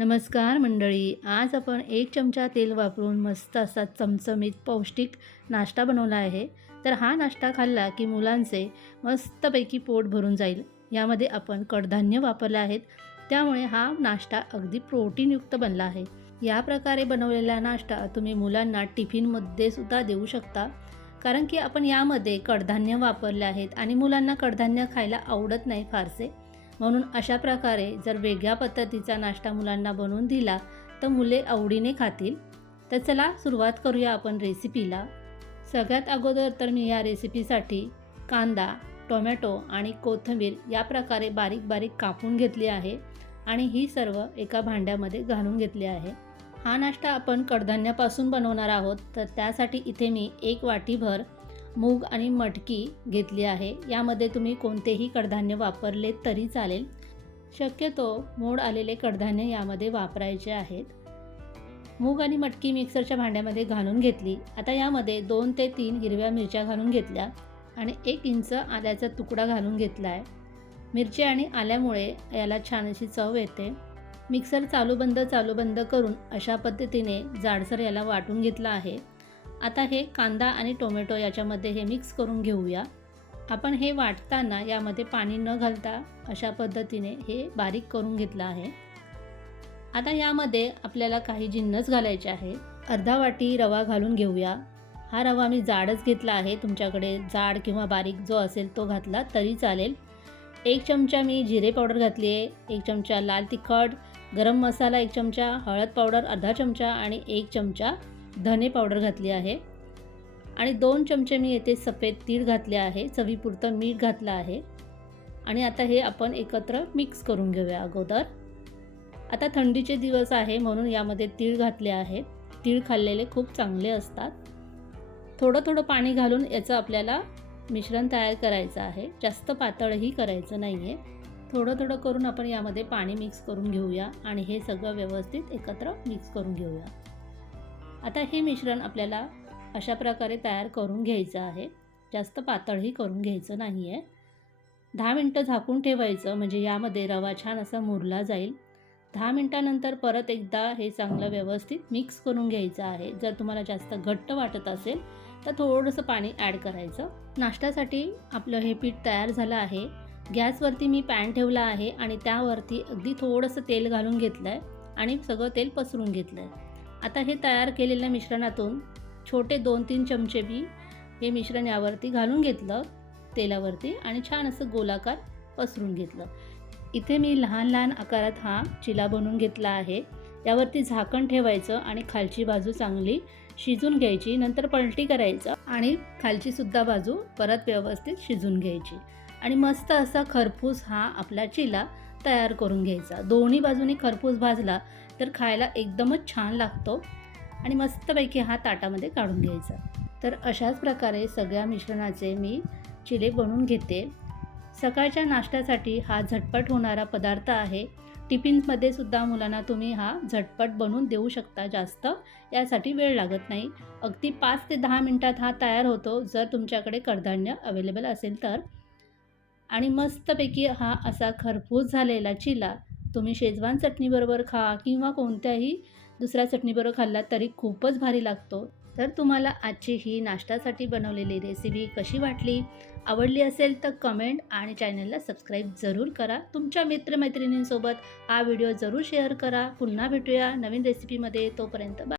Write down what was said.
नमस्कार मंडळी आज आपण एक चमचा तेल वापरून मस्त असा चमचमीत पौष्टिक नाश्ता बनवला आहे. तर हा नाश्ता खाल्ला की मुलांचे मस्तपैकी पोट भरून जाईल. यामध्ये आपण कडधान्य वापरले आहेत. त्यामुळे हा नाश्ता अगदी प्रोटीनयुक्त बनला आहे. या प्रकारे बनवलेला नाश्ता तुम्ही मुलांना टिफिनमध्ये सुद्धा देऊ शकता. कारण की आपण यामध्ये कडधान्य वापरले आहेत आणि मुलांना कडधान्य खायला आवडत नाही फारसे. म्हणून अशा प्रकारे जर वेगळ्या पद्धतीचा नाश्ता मुलांना बनवून दिला तर मुले आवडीने खातील. तर चला सुरुवात करूया आपण रेसिपीला सगळ्यात अगोदर तर मी या रेसिपीसाठी कांदा टोमॅटो आणि कोथिंबीर या प्रकारे बारीक बारीक कापून घेतली आहे आणि ही सर्व एका भांड्यामध्ये घालून घेतली आहे. हा नाश्ता आपण कडधान्यापासून बनवणार आहोत तर त्यासाठी इथे मी एक वाटीभर मूग आणि मटकी घेतली आहे. यामध्ये तुम्ही कोणतेही कडधान्य वापरले तरी चालेल. शक्यतो मोड आलेले कडधान्य यामध्ये वापरायचे आहेत. मूग आणि मटकी मिक्सरच्या भांड्यामध्ये घालून घेतली. आता यामध्ये दोन ते तीन हिरव्या मिरच्या घालून घेतल्या आणि एक इंच आल्याचा तुकडा घालून घेतला आहे मिरची आणि आल्यामुळे याला छान अशी चव येते. मिक्सर चालू बंद चालू बंद करून अशा पद्धतीने जाडसर याला वाटून घेतला आहे. आता हे कांदा आणि टोमॅटो याच्यामध्ये हे मिक्स करून घेऊया. आपण हे वाटताना यामध्ये पाणी न घालता अशा पद्धतीने हे बारीक करून घेतलं आहे. आता यामध्ये आपल्याला काही जिन्नस घालायचे आहे. अर्धा वाटी रवा घालून घेऊया. हा रवा मी जाडच घेतला आहे. तुमच्याकडे जाड किंवा बारीक जो असेल तो घातला तरी चालेल. एक चमचा मी जिरे पावडर घातली आहे. एक चमचा लाल तिखट गरम मसाला एक चमचा हळद पावडर अर्धा चमचा आणि एक चमचा धने पावडर घातली आहे. आणि दोन चमचे मी येथे सफेद तीळ घातले आहे. चवीपुरतं मीठ घातलं आहे. आणि आता हे आपण एकत्र मिक्स करून घेऊया अगोदर. आता थंडीचे दिवस आहे म्हणून यामध्ये तीळ घातले आहेत तीळ खाल्लेले खूप चांगले असतात. थोडं थोडं पाणी घालून याचं आपल्याला मिश्रण तयार करायचं आहे. जास्त पातळही करायचं नाही आहे थोडं थोडं करून आपण यामध्ये पाणी मिक्स करून घेऊया. आणि हे सगळं व्यवस्थित एकत्र मिक्स करून घेऊया. आता हे मिश्रण आपल्याला अशा प्रकारे तयार करून घ्यायचं आहे. जास्त पातळही करून घ्यायचं नाही आहे दहा मिनटं झाकून ठेवायचं म्हणजे यामध्ये रवा छान असा मुरला जाईल. दहा मिनटानंतर परत एकदा हे चांगलं व्यवस्थित मिक्स करून घ्यायचं आहे. जर तुम्हाला जास्त घट्ट वाटत असेल तर थोडंसं पाणी ॲड करायचं. नाश्त्यासाठी आपलं हे पीठ तयार झालं आहे. गॅसवरती मी पॅन ठेवला आहे आणि त्यावरती अगदी थोडंसं तेल घालून घेतलं आहे आणि सगळं तेल पसरून घेतलं आहे आता हे तयार केलेल्या मिश्रणातून छोटे दोन तीन चमचे बी हे मिश्रण यावरती घालून घेतलं तेलावरती आणि छान असं गोलाकार पसरून घेतलं. इथे मी लहान लहान आकारात हा चिला बनवून घेतला आहे. यावरती झाकण ठेवायचं आणि खालची बाजू चांगली शिजून घ्यायची नंतर पलटी करायचं आणि खालचीसुद्धा बाजू परत व्यवस्थित शिजून घ्यायची. आणि मस्त असा खरपूस हा आपला चिला तयार करून घ्यायचा. दोन्ही बाजूनी खरपूस भाजला तर खायला एकदमच छान लागतो आणि मस्तपैकी हा ताटामध्ये काढून घ्यायचा. तर अशाच प्रकारे सगळ्या मिश्रणाचे मी चिले बनवून घेते. सकाळच्या नाश्त्यासाठी हा झटपट होणारा पदार्थ आहे. टिफिनमध्ये सुद्धा मुलांना तुम्ही हा झटपट बनवून देऊ शकता जास्त. यासाठी वेळ लागत नाही. अगदी पाच ते दहा मिनटात हा तयार होतो. जर तुमच्याकडे कडधान्य अवेलेबल असेल तर. आणि मस्तपैकी हा असा खरपूस झालेला चिला तुम्ही शेजवान चटणीबरोबर खा किंवा कोणत्याही दुसऱ्या चटणीबरोबर खाल्लात तरी खूपच भारी लागतो. तर तुम्हाला आजची ही नाश्त्यासाठी बनवलेली रेसिपी कशी वाटली? आवडली असेल तर कमेंट आणि चॅनलला सबस्क्राईब जरूर करा. तुमच्या मित्रमैत्रिणींसोबत हा व्हिडिओ जरूर शेअर करा. पुन्हा भेटूया नवीन रेसिपीमध्ये तोपर्यंत बा